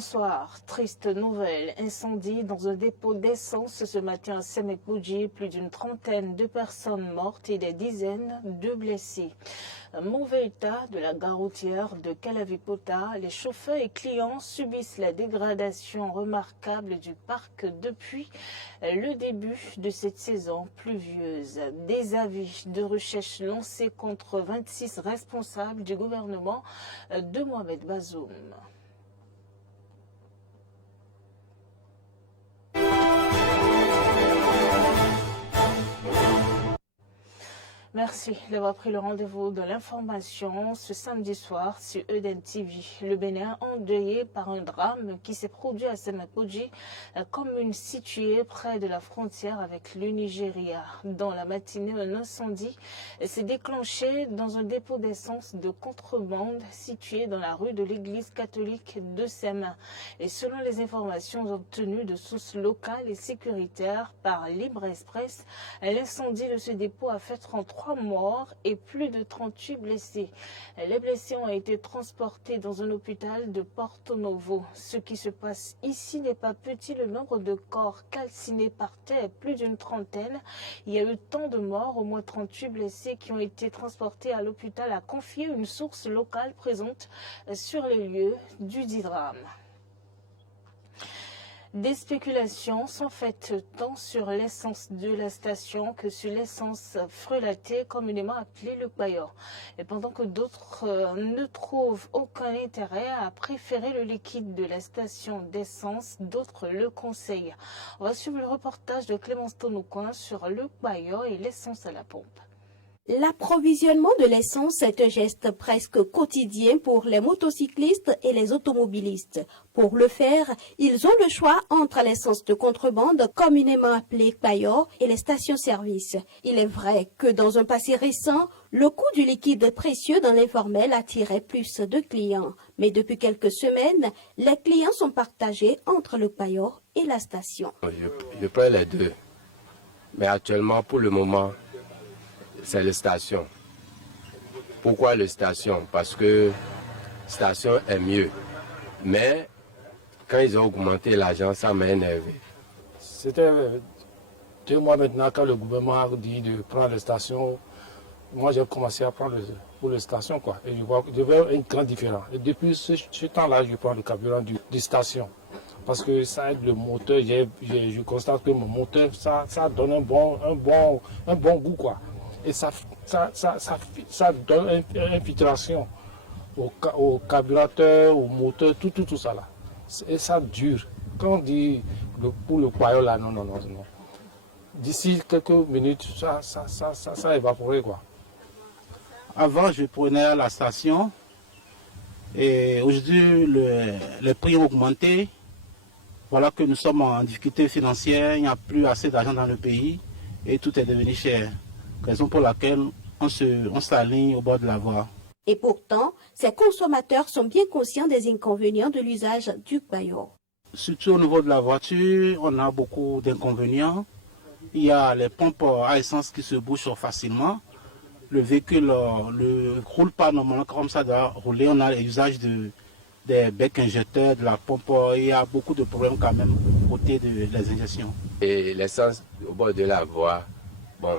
Bonsoir. Triste nouvelle. Incendie dans un dépôt d'essence ce matin à Semekoudji. Plus d'une trentaine de personnes mortes et des dizaines de blessés. Un mauvais état de la gare routière de Kalavipota. Les chauffeurs et clients subissent la dégradation remarquable du parc depuis le début de cette saison pluvieuse. Des avis de recherche lancés contre 26 responsables du gouvernement de Mohamed Bazoum. Merci d'avoir pris le rendez-vous de l'information ce samedi soir sur Eden TV. Le Bénin endeuillé par un drame qui s'est produit à Semekoudji, commune située près de la frontière avec le Nigeria. Dans la matinée, un incendie s'est déclenché dans un dépôt d'essence de contrebande situé dans la rue de l'église catholique de Sema. Et selon les informations obtenues de sources locales et sécuritaires par Libre Express, l'incendie de ce dépôt a fait 33 morts et plus de 38 blessés. Les blessés ont été transportés dans un hôpital de Porto Novo. Ce qui se passe ici n'est pas petit. Le nombre de corps calcinés par terre est plus d'une trentaine. Il y a eu tant de morts, au moins 38 blessés qui ont été transportés à l'hôpital, a confié une source locale présente sur les lieux du dit drame. Des spéculations sont faites tant sur l'essence de la station que sur l'essence frelatée, communément appelée le paillot. Et pendant que d'autres ne trouvent aucun intérêt à préférer le liquide de la station d'essence, d'autres le conseillent. On va suivre le reportage de Clémence Tonoucoin sur le paillot et l'essence à la pompe. L'approvisionnement de l'essence est un geste presque quotidien pour les motocyclistes et les automobilistes. Pour le faire, ils ont le choix entre l'essence de contrebande, communément appelée paillot, et les stations-service. Il est vrai que dans un passé récent, le coût du liquide précieux dans l'informel attirait plus de clients. Mais depuis quelques semaines, les clients sont partagés entre le paillot et la station. Je prends les deux, mais actuellement, pour le moment, c'est la station. Pourquoi la station? Parce que la station est mieux. Mais quand ils ont augmenté l'argent, ça m'a énervé. C'était 2 mois maintenant quand le gouvernement a dit de prendre la station. Moi, j'ai commencé à prendre pour la station, quoi. Et je vois une grande différence. Et depuis ce temps-là, je prends le carburant du station. Parce que ça aide le moteur. Je constate que mon moteur, ça donne un bon goût, quoi. Et ça donne une filtration au carburateur, au moteur, tout ça là. Et ça dure. Quand on dit pour le paillot là, non. D'ici quelques minutes, ça évaporé, quoi. Avant, je prenais à la station et aujourd'hui, les prix ont augmenté. Voilà que nous sommes en difficulté financière, il n'y a plus assez d'argent dans le pays et tout est devenu cher. Raison pour laquelle on s'aligne au bord de la voie. Et pourtant, ces consommateurs sont bien conscients des inconvénients de l'usage du paillot. Surtout au niveau de la voiture, on a beaucoup d'inconvénients. Il y a les pompes à essence qui se bouchent facilement. Le véhicule ne roule pas normalement comme ça doit rouler. On a l'usage des becs injecteurs, de la pompe. Il y a beaucoup de problèmes quand même côté des injections. Et l'essence au bord de la voie, bon,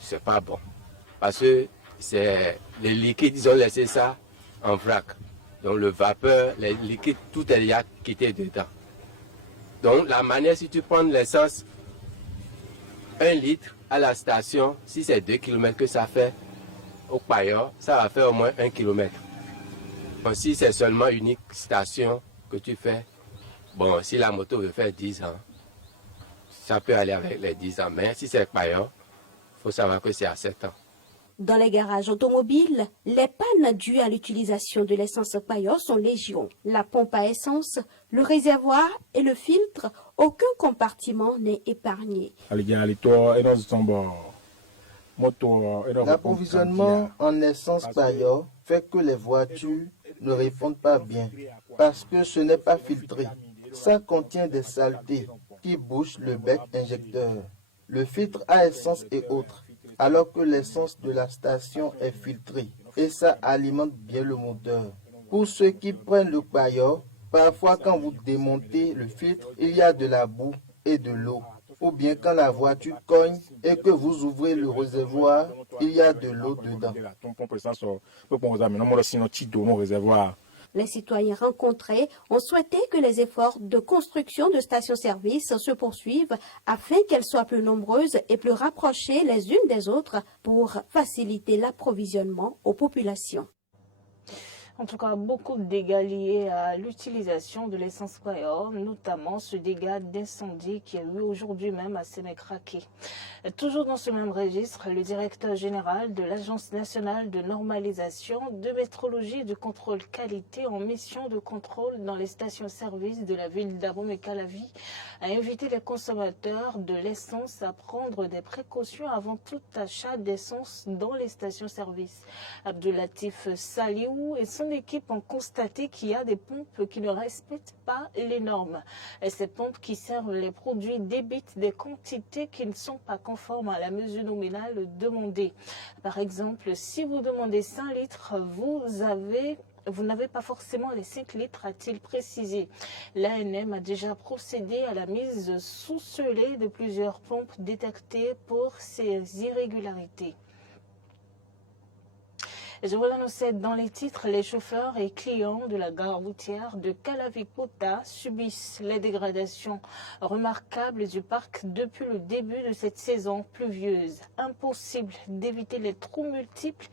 c'est pas bon. Parce que c'est les liquides, ils ont laissé ça en vrac. Donc le vapeur, les liquides, tout est déjà quitté dedans. Donc la manière, si tu prends l'essence, 1 litre à la station, si c'est 2 km que ça fait, au paillot, ça va faire au moins 1 km. Bon, si c'est seulement une unique station que tu fais, bon, si la moto veut faire 10 ans, ça peut aller avec les 10 ans. Mais si c'est paillot, il faut savoir que c'est à 7 ans. Dans les garages automobiles, les pannes dues à l'utilisation de l'essence paillot sont légion. La pompe à essence, le réservoir et le filtre, aucun compartiment n'est épargné. L'approvisionnement en essence paillot fait que les voitures ne répondent pas bien parce que ce n'est pas filtré. Ça contient des saletés qui bouchent le bec injecteur, le filtre à essence et autres, alors que l'essence de la station est filtrée et ça alimente bien le moteur. Pour ceux qui prennent le paillot, Parfois, quand vous démontez le filtre, il y a de la boue et de l'eau. Ou bien quand la voiture cogne et que vous ouvrez le réservoir, il y a de l'eau dedans. Les citoyens rencontrés ont souhaité que les efforts de construction de stations-service se poursuivent afin qu'elles soient plus nombreuses et plus rapprochées les unes des autres pour faciliter l'approvisionnement aux populations. En tout cas, beaucoup de dégâts liés à l'utilisation de l'essence Payor, notamment ce dégât d'incendie qui a eu aujourd'hui même à Sémécraké. Toujours dans ce même registre, le directeur général de l'Agence nationale de normalisation, de métrologie et de contrôle qualité en mission de contrôle dans les stations-service de la ville d'Abomey-Calavi a invité les consommateurs de l'essence à prendre des précautions avant tout achat d'essence dans les stations-service. Abdoulatif Saliou et son équipe ont constaté qu'il y a des pompes qui ne respectent pas les normes. Et ces pompes qui servent les produits débitent des quantités qui ne sont pas conformes à la mesure nominale demandée. Par exemple, si vous demandez 5 litres, vous n'avez pas forcément les 5 litres, a-t-il précisé. L'ANM a déjà procédé à la mise sous scellé de plusieurs pompes détectées pour ces irrégularités. Je vous l'annonçais dans les titres, les chauffeurs et clients de la gare routière de Calavi-Kota subissent les dégradations remarquables du parc depuis le début de cette saison pluvieuse. Impossible d'éviter les trous multiples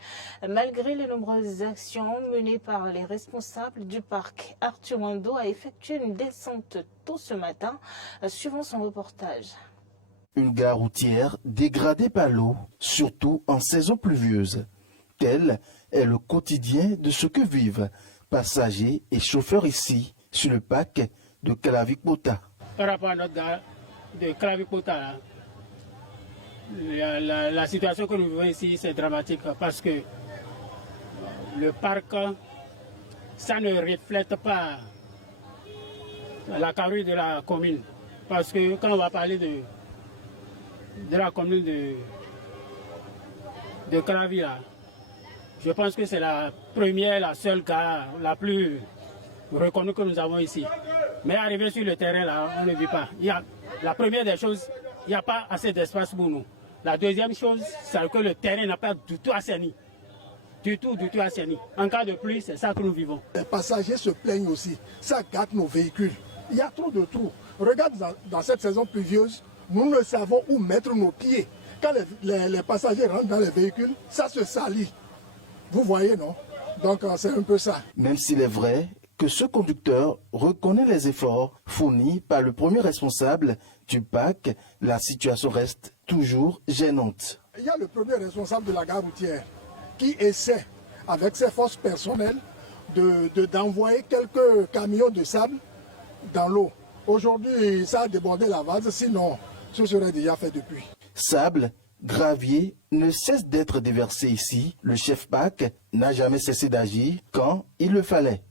malgré les nombreuses actions menées par les responsables du parc. Arthur Wando a effectué une descente tôt ce matin, suivant son reportage. Une gare routière dégradée par l'eau, surtout en saison pluvieuse. Tel est le quotidien de ce que vivent passagers et chauffeurs ici, sur le parc de Calavi-Kota. Par rapport à notre gare de Calavi-Kota, la situation que nous vivons ici, c'est dramatique parce que le parc, ça ne reflète pas la carrure de la commune. Parce que quand on va parler de la commune de Calavi, là, je pense que c'est la première, la seule gare la plus reconnue que nous avons ici. Mais arrivé sur le terrain, là, on ne vit pas. La première des choses, il n'y a pas assez d'espace pour nous. La deuxième chose, c'est que le terrain n'a pas du tout assaini. Du tout assaini. En cas de pluie, c'est ça que nous vivons. Les passagers se plaignent aussi. Ça gâte nos véhicules. Il y a trop de trous. Regarde, dans cette saison pluvieuse, nous ne savons où mettre nos pieds. Quand les passagers rentrent dans les véhicules, ça se salit. Vous voyez, non? Donc c'est un peu ça. Même s'il est vrai que ce conducteur reconnaît les efforts fournis par le premier responsable du parc, la situation reste toujours gênante. Il y a le premier responsable de la gare routière qui essaie, avec ses forces personnelles, d'envoyer quelques camions de sable dans l'eau. Aujourd'hui, ça a débordé la vase, sinon ce serait déjà fait depuis. Sable, gravier ne cesse d'être déversé ici. Le chef parc n'a jamais cessé d'agir quand il le fallait.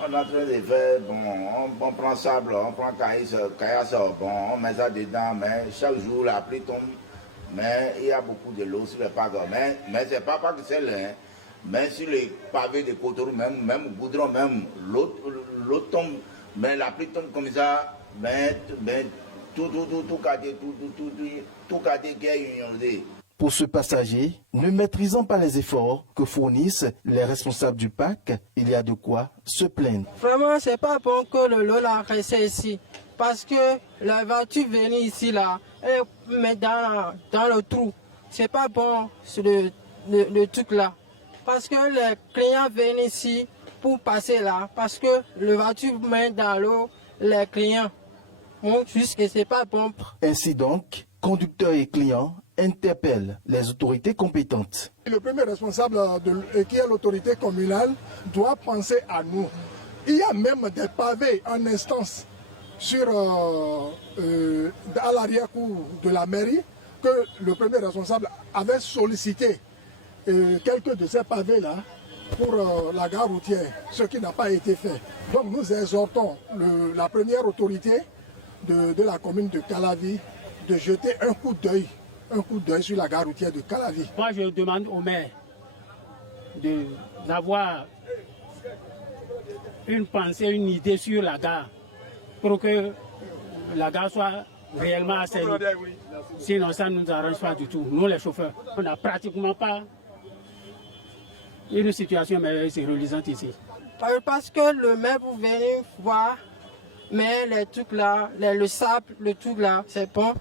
On est en train de faire, on prend sable, on prend caillasse, on met ça dedans, mais chaque jour la pluie tombe. Mais il y a beaucoup de l'eau sur le parc. Mais ce n'est pas que c'est là. Mais sur les pavés de Cotonou, même au goudron, même l'eau tombe. Mais la pluie tombe comme ça, tout cadé qui est inondé. Pour ce passager, ne maîtrisant pas les efforts que fournissent les responsables du parc, il y a de quoi se plaindre. Vraiment, c'est pas bon que le lot là reste ici. Parce que la voiture venue ici là, elle met dans le trou. C'est pas bon le truc là. Parce que les clients viennent ici pour passer là. Parce que le voiture met dans l'eau les clients. Bon, juste que c'est pas bon. Ainsi donc, conducteurs et clients interpellent les autorités compétentes. Le premier responsable qui est l'autorité communale doit penser à nous. Il y a même des pavés en instance à l'arrière-cour de la mairie que le premier responsable avait sollicité quelques de ces pavés-là pour la gare routière, ce qui n'a pas été fait. Donc nous exhortons la première autorité de la commune de Calavi de jeter un coup d'œil sur la gare routière de Calavi. Moi, je demande au maire d'avoir une pensée, une idée sur la gare pour que la gare soit réellement assainie. Sinon, ça ne nous arrange pas du tout. Nous, les chauffeurs, on n'a pratiquement pas une situation reluisante ici. Parce que le maire, vous venez voir, mais les trucs là, le sable, le truc là, c'est bon.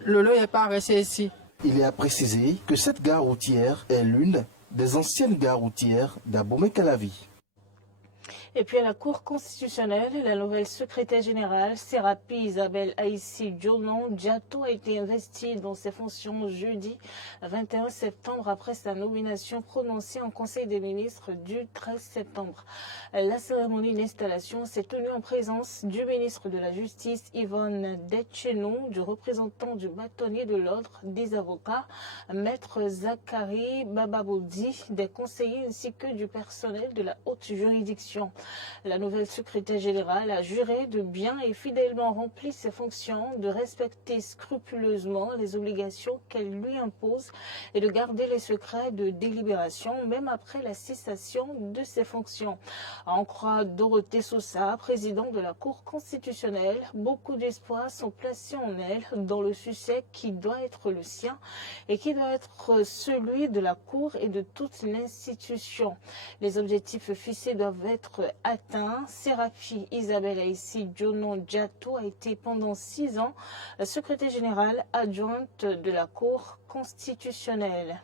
Le lot n'est pas resté ici. Il est à préciser que cette gare routière est l'une des anciennes gares routières d'Abomey-Calavi. Et puis à la Cour constitutionnelle, la nouvelle secrétaire générale, Serapi Isabelle Aïssi Djonon Djato, a été investie dans ses fonctions jeudi 21 septembre après sa nomination prononcée en Conseil des ministres du 13 septembre. La cérémonie d'installation s'est tenue en présence du ministre de la Justice Yvonne Detchenou, du représentant du bâtonnier de l'ordre des avocats, maître Zachary Bababoudi, des conseillers ainsi que du personnel de la haute juridiction. La nouvelle secrétaire générale a juré de bien et fidèlement remplir ses fonctions, de respecter scrupuleusement les obligations qu'elle lui impose et de garder les secrets de délibération même après la cessation de ses fonctions. À en croire Dorothée Sosa, présidente de la Cour constitutionnelle, beaucoup d'espoirs sont placés en elle dans le succès qui doit être le sien et qui doit être celui de la Cour et de toute l'institution. Les objectifs fixés doivent être atteint. Serapi Isabelle Aïssi Djonon Djato a été pendant 6 ans secrétaire générale adjointe de la Cour constitutionnelle.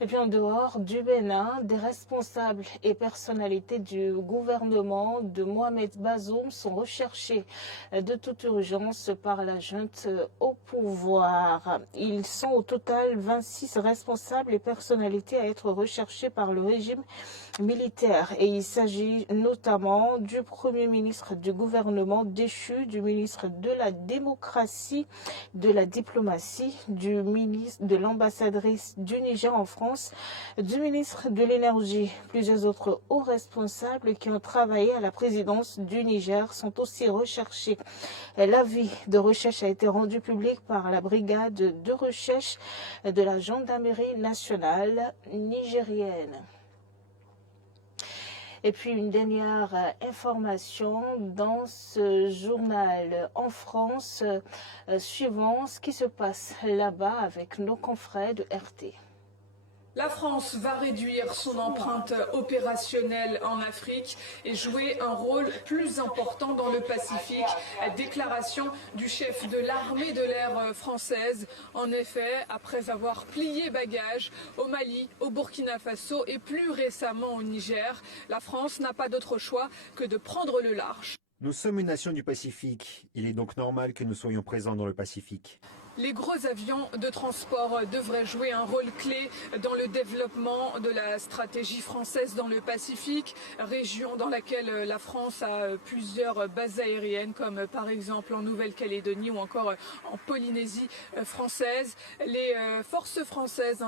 Et puis en dehors du Bénin, des responsables et personnalités du gouvernement de Mohamed Bazoum sont recherchés de toute urgence par la junte au pouvoir. Ils sont au total 26 responsables et personnalités à être recherchés par le régime militaire. Et il s'agit notamment du Premier ministre du gouvernement déchu, du ministre de la démocratie, de la diplomatie, du ministre de l'ambassadrice du Niger en France, du ministre de l'énergie. Plusieurs autres hauts responsables qui ont travaillé à la présidence du Niger sont aussi recherchés. L'avis de recherche a été rendu public par la brigade de recherche de la gendarmerie nationale nigérienne. Et puis une dernière information dans ce journal en France, suivant ce qui se passe là-bas avec nos confrères de RT. La France va réduire son empreinte opérationnelle en Afrique et jouer un rôle plus important dans le Pacifique. Déclaration du chef de l'armée de l'air française. En effet, après avoir plié bagages au Mali, au Burkina Faso et plus récemment au Niger, la France n'a pas d'autre choix que de prendre le large. Nous sommes une nation du Pacifique. Il est donc normal que nous soyons présents dans le Pacifique. Les gros avions de transport devraient jouer un rôle clé dans le développement de la stratégie française dans le Pacifique, région dans laquelle la France a plusieurs bases aériennes, comme par exemple en Nouvelle-Calédonie ou encore en Polynésie française. Les forces françaises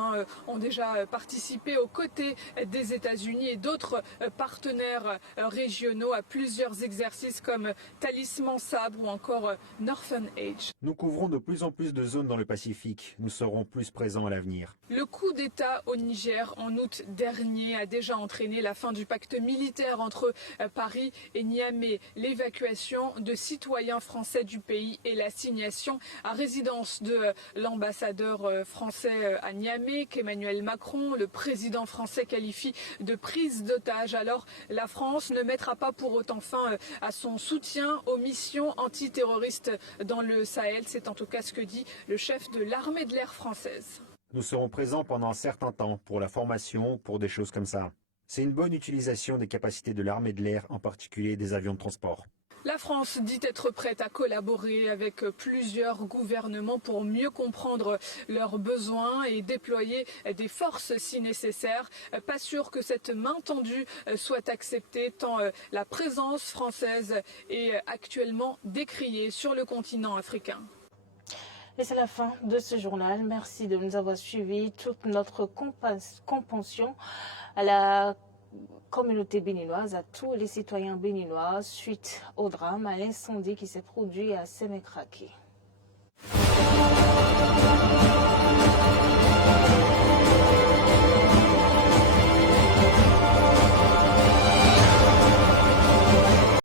ont déjà participé aux côtés des États-Unis et d'autres partenaires régionaux à plusieurs exercices comme Talisman Sabre ou encore Northern Edge. Nous couvrons de plus en plus de zones dans le Pacifique. Nous serons plus présents à l'avenir. Le coup d'État au Niger en août dernier a déjà entraîné la fin du pacte militaire entre Paris et Niamey, l'évacuation de citoyens français du pays et l'assignation à résidence de l'ambassadeur français à Niamey, qu'Emmanuel Macron, le président français, qualifie de prise d'otage. Alors la France ne mettra pas pour autant fin à son soutien aux missions antiterroristes dans le Sahel. C'est en tout cas ce que dit le chef de l'armée de l'air française. Nous serons présents pendant un certain temps pour la formation, pour des choses comme ça. C'est une bonne utilisation des capacités de l'armée de l'air, en particulier des avions de transport. La France dit être prête à collaborer avec plusieurs gouvernements pour mieux comprendre leurs besoins et déployer des forces si nécessaire. Pas sûr que cette main tendue soit acceptée tant la présence française est actuellement décriée sur le continent africain. Et c'est la fin de ce journal. Merci de nous avoir suivis. Toute notre compassion à la communauté béninoise, à tous les citoyens béninois, suite au drame, à l'incendie qui s'est produit à Sémékraki.